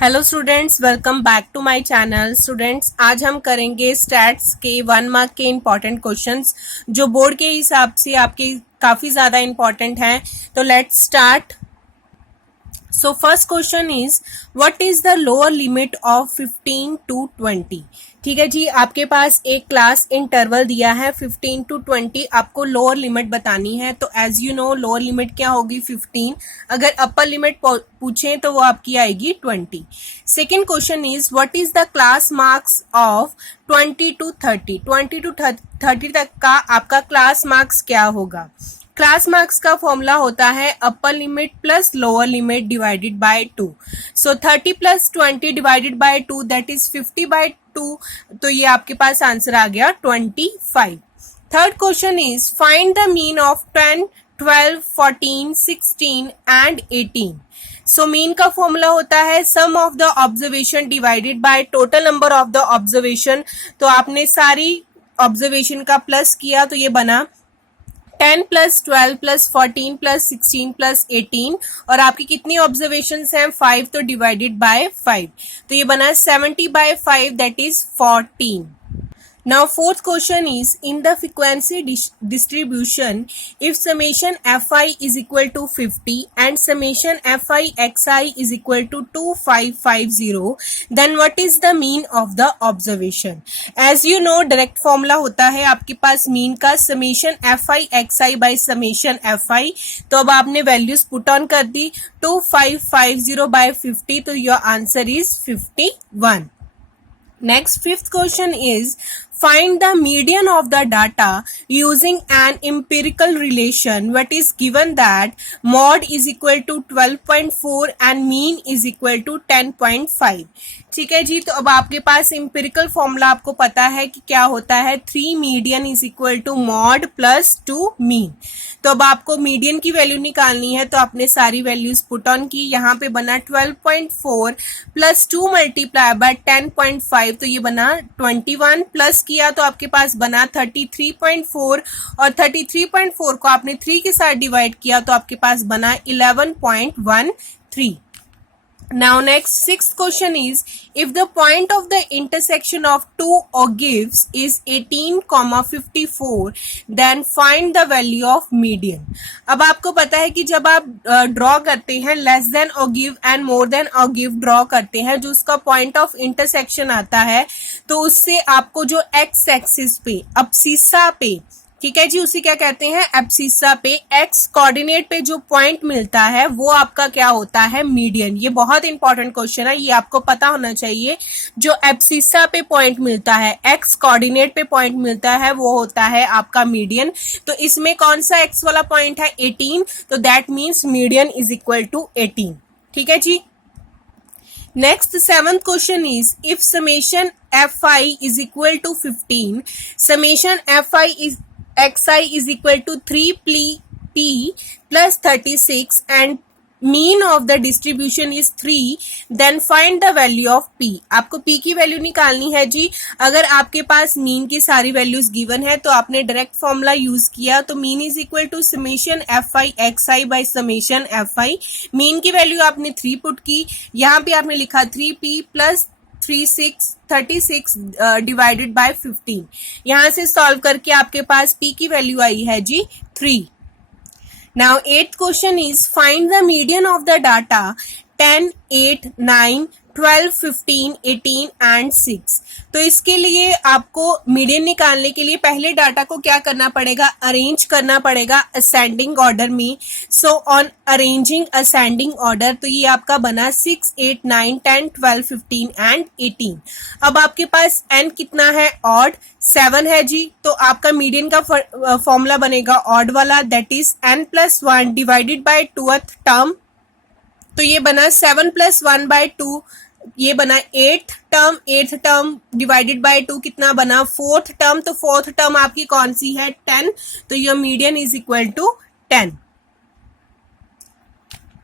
Hello students, welcome back to my channel. Students, आज हम करेंगे स्टैट्स के 1 मार्क के इम्पॉर्टेंट क्वेश्चंस जो बोर्ड के हिसाब से आपके काफ़ी ज़्यादा इम्पॉर्टेंट हैं। तो let's start. So first question is, what is the lower limit of 15 to 20? ठीक है जी, आपके पास एक क्लास इंटरवल दिया है 15 to 20, आपको लोअर लिमिट बतानी है। तो as you know lower limit क्या होगी 15, अगर अपर लिमिट पूछें तो वो आपकी आएगी 20। Second question is, what is the class marks of 20 to 30? 20 to 30 तक का आपका क्लास मार्क्स क्या होगा? क्लास मार्क्स का फॉर्मूला होता है upper limit plus lower limit divided by 2। So 30 plus 20 divided by 2 that is 50/2। तो ये आपके पास आंसर आ गया 25। Third question is, find the mean of 10, 12, 14, 16 and 18। So mean का फॉर्मूला होता है sum of the observation divided by total number of the observation. तो आपने सारी ऑब्जर्वेशन का प्लस किया तो ये बना 10 प्लस 12 प्लस 14 प्लस 16 प्लस 18, और आपकी कितनी ऑब्जर्वेशंस हैं 5, तो डिवाइडेड बाय 5, तो ये बना 70/5 that is 14। Now fourth question is, in the frequency distribution, if summation fi is equal to 50 and summation fi xi is equal to 2550, then what is the mean of the observation? As you know direct formula होता है आपके पास mean का summation fi xi by summation fi। तो अब आपने values put on कर दी 2550/50, तो your answer is 51। Next, fifth question is, find the median of the data using an empirical relation. What is given that mod is equal to 12.4 and mean is equal to 10.5. ठीक है जी, तो अब आपके पास empirical formula आपको पता है कि क्या होता है 3 median is equal to mode plus 2 mean. तो अब आपको मीडियन की वैल्यू निकालनी है, तो आपने सारी वैल्यूज पुट ऑन की। यहाँ पे बना 12.4 प्लस 2 मल्टीप्लाई बाय 10.5, तो ये बना 21, प्लस किया तो आपके पास बना 33.4, और 33.4 को आपने 3 के साथ डिवाइड किया तो आपके पास बना 11.13। Now next, sixth question is, if the point of the intersection of two ogives is 18,54, then find the value of median. अब आपको पता है कि जब आप ड्रॉ करते हैं less than ogive and more than ogive draw करते हैं, जो उसका पॉइंट ऑफ इंटरसेक्शन आता है, तो उससे आपको जो एक्स एक्सिस पे अब्सिस्सा पे, ठीक है जी, उसी क्या कहते हैं एब्सिस्सा पे, एक्स कोऑर्डिनेट पे जो पॉइंट मिलता है वो आपका क्या होता है मीडियन। ये बहुत इंपॉर्टेंट क्वेश्चन है, ये आपको पता होना चाहिए। जो एब्सिस्सा पे पॉइंट मिलता है, एक्स कोऑर्डिनेट पे पॉइंट मिलता है, वो होता है आपका मीडियन। तो इसमें कौन सा एक्स वाला पॉइंट है 18, तो that means median is equal to 18। ठीक है जी। Next, seventh question is, if summation fi is equal to 15, summation fi is xi is equal to 3p plus 36 and mean of the distribution is 3, then find the value of p. आपको p की value निकालनी है जी। अगर आपके पास mean की सारी values given है तो आपने डायरेक्ट फॉर्मूला यूज किया, तो mean is equal to summation fi xi by summation fi। Mean की वैल्यू आपने 3 पुट की, यहाँ पे आपने लिखा 3p प्लस 36 डिवाइडेड बाय 15। यहाँ से सॉल्व करके आपके पास p की वैल्यू आई है जी 3। Now eighth question is, find the median of the data 10, 8, 9, 12, 15, 18 and 6। तो इसके लिए आपको मीडियन निकालने के लिए पहले डाटा को क्या करना पड़ेगा, अरेंज करना पड़ेगा असेंडिंग ऑर्डर में। So on arranging ascending order, तो ये आपका बना 6, 8, 9, 10, 12, 15 एंड 18। अब आपके पास n कितना है, ऑड 7 है जी, तो आपका मीडियन का फॉर्मूला बनेगा ऑड वाला, that is n+1 divided by 2th term. तो ये बना 7 + 1/2, ये बना 8th टर्म डिवाइडेड बाय 2 कितना बना 4th टर्म। तो 4th टर्म आपकी कौन सी है 10, तो your median is equal to 10।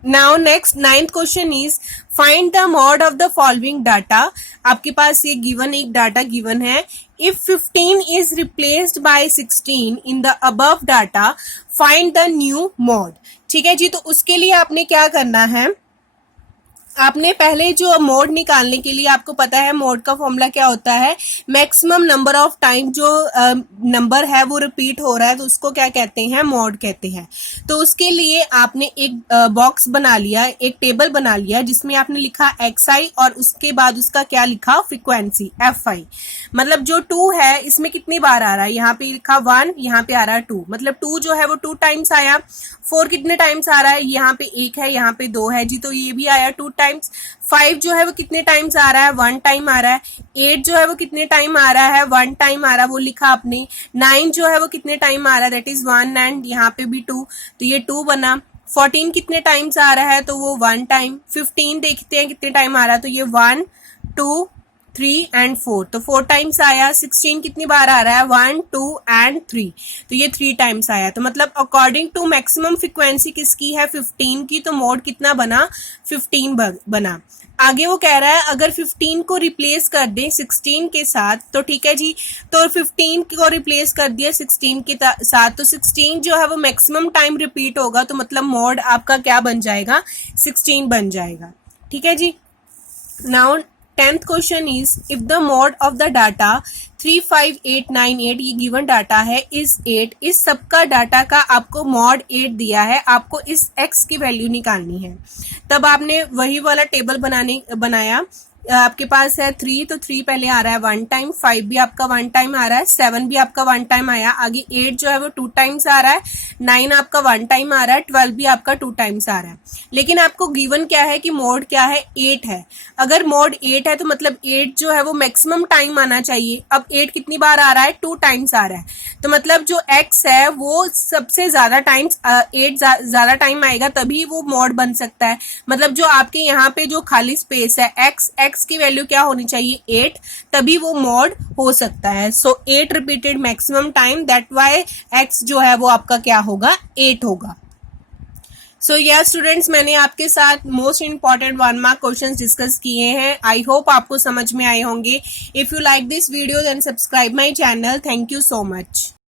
Now next 9th question is, find the mode of the following data. आपके पास ये गिवन एक डाटा गिवन है, if 15 is replaced by 16 in the above data, find the new mode. ठीक है जी, तो उसके लिए आपने क्या करना है, आपने पहले जो मोड निकालने के लिए आपको पता है मोड का फॉर्मूला क्या होता है, मैक्सिमम नंबर ऑफ टाइम जो नंबर है वो रिपीट हो रहा है तो उसको क्या कहते हैं, मोड कहते हैं। तो उसके लिए आपने एक बॉक्स बना लिया, एक टेबल बना लिया जिसमें आपने लिखा xi और उसके बाद उसका क्या लिखा, फ्रीक्वेंसी fi। मतलब जो 2 है इसमें कितनी बार आ रहा है, यहाँ पे लिखा 1, यहाँ पे आ रहा है 2, मतलब 2 जो है वो 2 टाइम्स आया। 4 कितने टाइम्स आ रहा है, यहाँ पे 1 है, यहाँ पे 2 है जी, तो ये भी आया 2 टाइम्स। 5 जो है वो कितने टाइम्स आ रहा है, 1 टाइम आ रहा है। 8 जो है वो कितने टाइम आ रहा है, 1 टाइम आ रहा है, वो लिखा आपने। 9 जो है वो कितने टाइम आ रहा है, दैट इज 1 एंड यहाँ पे भी 2, तो ये 2 बना। 14 कितने टाइम्स आ रहा है, तो वो 1 टाइम। 15 देखते हैं कितने टाइम आ रहा है, तो ये 1 2 3 एंड 4, तो 4 टाइम्स आया। 16 कितनी बार आ रहा है, 1 2 एंड 3, तो ये 3 टाइम्स आया। तो मतलब अकॉर्डिंग टू मैक्सिमम फ्रीक्वेंसी किसकी है, 15 की, तो मोड कितना बना, 15 बना। आगे वो कह रहा है अगर 15 को रिप्लेस कर दें 16 के साथ, तो ठीक है जी, तो 15 को रिप्लेस कर दिया 16 के साथ, तो 16 जो है वो मैक्सिमम टाइम रिपीट होगा, तो मतलब मोड आपका क्या बन जाएगा, 16 बन जाएगा। ठीक है जी। Now 10th question is if the mode of the data 35898, ये गिवन डाटा है, इज 8, इस सबका डाटा का आपको मॉड 8 दिया है, आपको इस x की वैल्यू निकालनी है। तब आपने वही वाला टेबल बनाया। आपके पास है 3, तो 3 पहले आ रहा है 1 टाइम, 5 भी आपका 1 टाइम आ रहा है, 7 भी आपका 1 टाइम आया, आगे 8 जो है वो 2 टाइम्स आ रहा है, 9 आपका 1 टाइम आ रहा है, 12 भी आपका 2 टाइम्स आ रहा है। लेकिन आपको गिवन क्या है कि मोड क्या है, 8 है। अगर मोड 8 है तो मतलब 8 जो है वो मैक्सिमम टाइम आना चाहिए। अब 8 कितनी बार आ रहा है, 2 टाइम्स आ रहा है, तो मतलब जो x है वो सबसे ज्यादा टाइम्स 8 ज्यादा टाइम आएगा, तभी वो मोड बन सकता है। मतलब जो आपके यहाँ पे जो खाली स्पेस है x की वैल्यू क्या होनी चाहिए, 8, तभी वो मोड हो सकता है। So 8 repeated maximum time, that why x जो है वो आपका क्या होगा, 8 होगा। सो यस स्टूडेंट्स, मैंने आपके साथ most important 1 mark questions discuss किए हैं। आई होप आपको समझ में आए होंगे। If you like this video then subscribe my channel. Thank you so much.